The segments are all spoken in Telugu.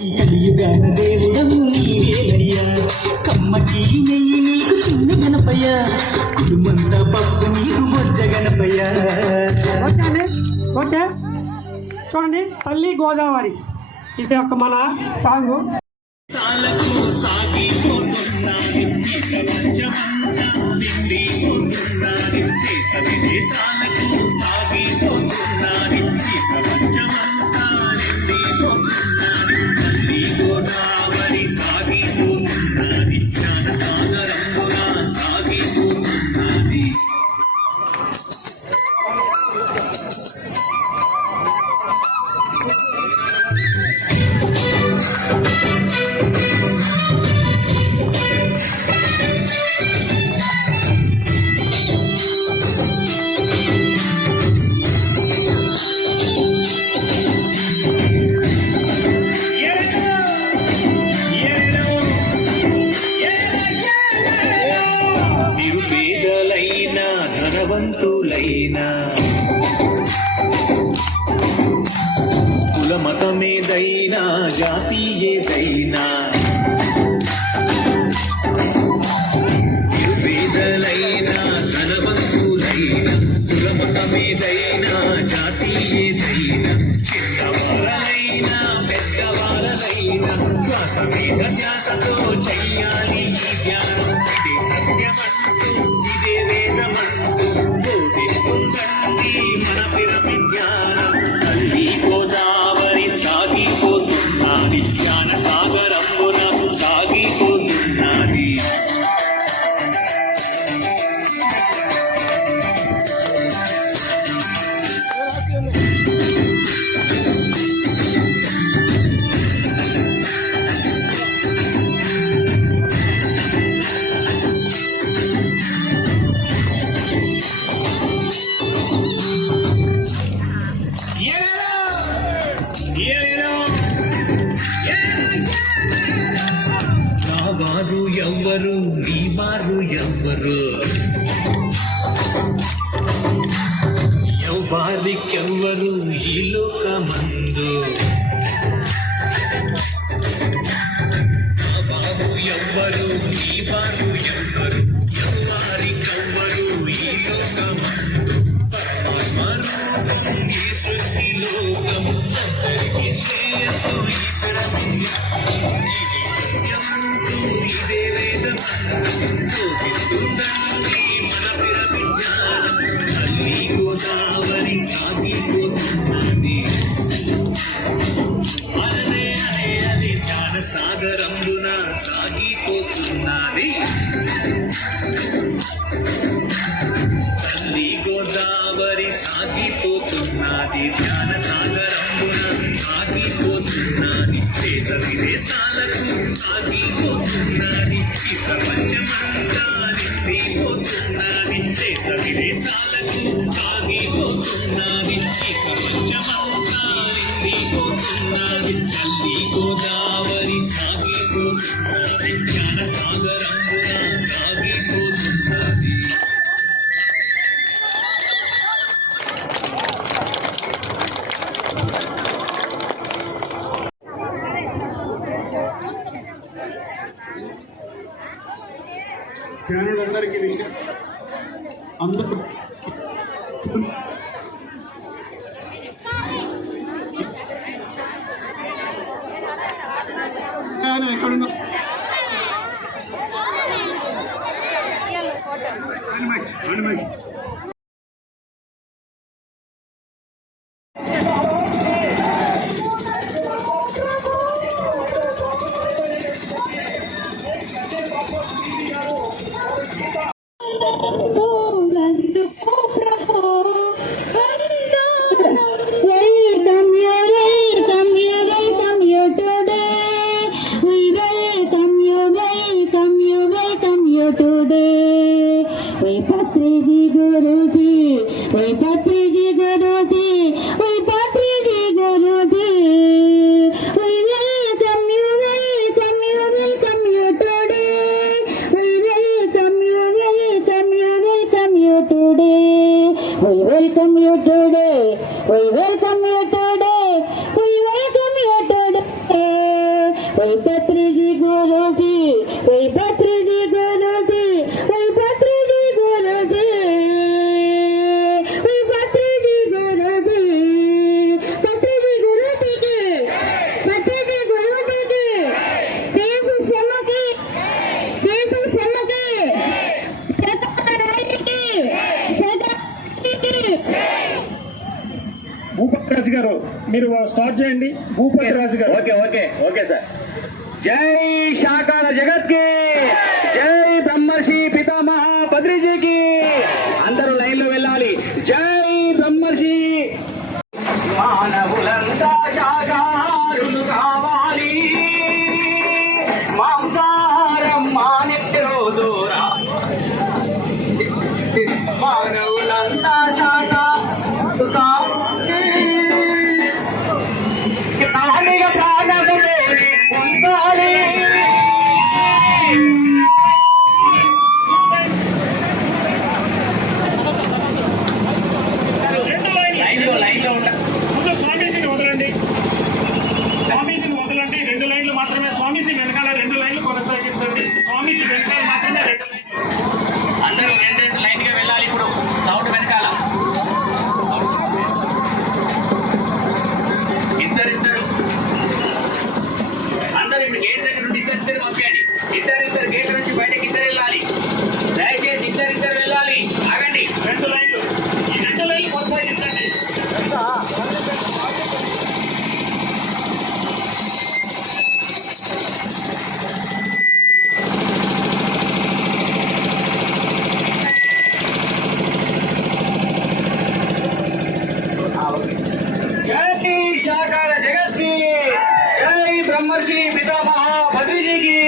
కలియుగాన దేవుడము నీవేనయ్యా, కమ్మకి నెయ్యి నీకు చిన్న గణపయ్యా, కుటుంబంతా పప్పు నీకు బొజ్జ గణపయ్యా. ఓకే చూడండి, తల్లి గోదావరి ఇది ఒక మన సాంగ్. గోదావరి సాగిపోతున్నది, జ్ఞాన సాగరంబున సాగిపోతున్నది. నిరుపేదలైనా ధనవంతులైనా కుల మతమేదైనా జాతి ఏదైనా, నిరుపేదలైనా ధనవంతులైనా కుల మతమేదైనా జాతి ఏదైనా, చిన్నవాళ్ళైనా పెద్దవాళ్ళైనా శ్వాస మీద ధ్యాసతో చెయ్యాలి ఈ ధ్యానం. ఇదే సత్యమంటూ ఇదే వేదమంటూ బోధిస్తుందండి మన విజ్ఞానం. తల్లి గోదావరి సాగిపోతున్నది, జ్ఞాన సాగరంబున సాగిపోతున్నది. వారు ఎవ్వరు నీ వారు ఎవ్వరు, ఎవ్వారికెవ్వరు ఈ లోకమందు. బాబు ఎవ్వరు నీ వారు ఎవ్వరు, ఎవ్వారికెవ్వరు ఈ లోకమందు. పరమాత్మ ఈ సృష్టి లోకము అందరికీ శ్రేయస్సు ఈ ఇదే వేదమందు బోధిస్తుందండి మన విజ్ఞానం. తల్లి గోదావరి సాగిపోతున్నది, అనే అనే అది జ్ఞాన సాగరంబున సాగిపోతున్నది. తల్లి గోదావరి సాగిపోతున్నది, జ్ఞాన సాగరంబున సాగిపోతున్నది. దేశ విదేశాలకు సాగిపోతున్నది, ఈ ప్రపంచమంతా నిండిపోతున్నది. దేశ విదేశాలకు సాగిపోతున్నది, ఈ ప్రపంచమంతా నిండిపోతున్నది. తల్లి గోదావరి సాగిపోతున్నది, జ్ఞాన సాగరంబున సాగిపోతున్నది. జ్ఞానులందరికీ విషయం అందుకు ఎక్కడున్నా We welcome you today. We welcome you today. वही पत्री जी गुरु जी, वही पत्री जी गुरु जी, वही पत्री जी गुरु जी, वही पत्री जी गुरु जी, पत्री जी गुरु जी की, पत्री जी गुरु जी की, केस समके, केस समके, सदाराई की, सदाराई की। భూపతి రాజు గారు మీరు స్టార్ట్ చేయండి. భూపతి రాజు గారు. Okay okay okay sir. జై శాకార జగత్ కి, జై బ్రహ్మర్షి పితామహ బద్రీజీకి. అందరూ లైన్ లో వెళ్ళాలి. జై బ్రహ్మర్షి. మానవులంతా శాకాహారులు కావాలి, మాంసాహారం మానే రోజు మానవులంతా శాకాహారులు కావాలి. ప్రాణిగా ప్రాణములోని పొందాలి. లైన్లో ఉండాలి. ముందు స్వామీజీని వదలండి, స్వామీజీని వదలండి. 2 లైన్లు మాత్రమే. స్వామీజీ వెనకాల 2 లైన్లు కొనసాగించండి. స్వామీజీ వెనకాల మాత్రమే 2 లైన్లు. అందరూ రెండు లైన్ గా వెళ్ళాలి. ఇప్పుడు సౌండ్ వెనకాల ఇద్దరు అందరూ ఇప్పుడు గేట్ దగ్గర నుండి ఇద్దరు పంపించండి. ఇద్దరు గేట్ నుంచి బయటకి ఇద్దరు వెళ్ళాలి. దయచేసి ఇద్దరు వెళ్ళాలి. ఆగండి. 2 లైన్లు. ఈ 2 లైన్లు కొనసాగించండి. జై శాకార జగత్ కి, జై బ్రహ్మర్షి పితామహ బద్రీజీకి.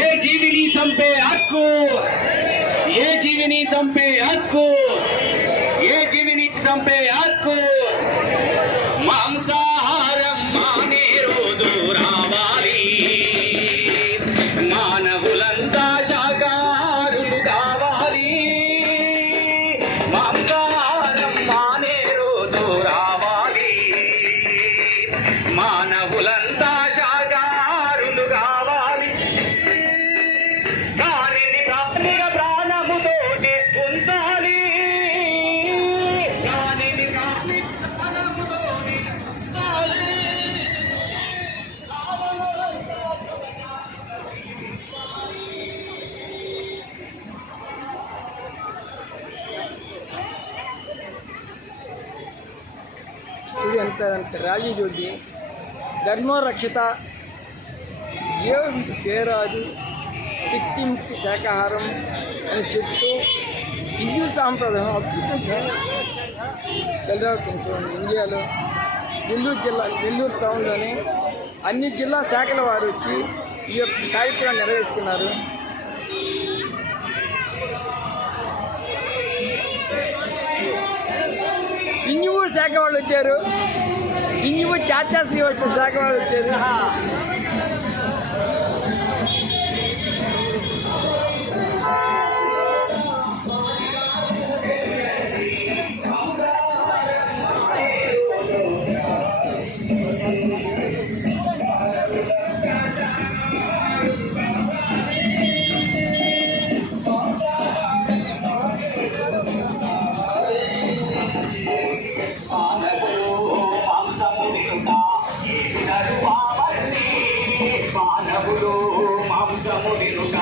ఏ జీవిని చంపే హక్కు, ఏ జీవిని చంపే హక్కు, ఏ జీవిని చంపే హక్కు. మాంసాహారం మానే రోజు రావాలి, మానవులంతా శాకాహారులు కావాలి. మాంసాహారం మానే రోజు రావాలి, మానవులంతా శాకాహారులు కావాలి. దానిని ప్రాణిగా ప్రాణముతోటి ఉంచాలి, దానిని ప్రాణముతోటి ఉంచాలి. చూడు ఎంత ర్యాలీ చూడి. ధర్మో రక్షిత, దేవుడికి పేరాదు, శక్తిముక్తి శాకాహారం అని చెప్తూ హిందూ సాంప్రదాయం అద్భుతంగా తెలియవుతుంది. ఇండియాలో నెల్లూరు టౌన్లోని అన్ని జిల్లా శాఖల వారు వచ్చి ఈ యొక్క కార్యక్రమాన్ని నిర్వహిస్తున్నారు. ఇంజూరు శాఖ వాళ్ళు వచ్చారు, ఇంజూరు చాచా శ్రీవత్స శాఖ వాళ్ళు వచ్చారు. మానవులు మాంసము తినుట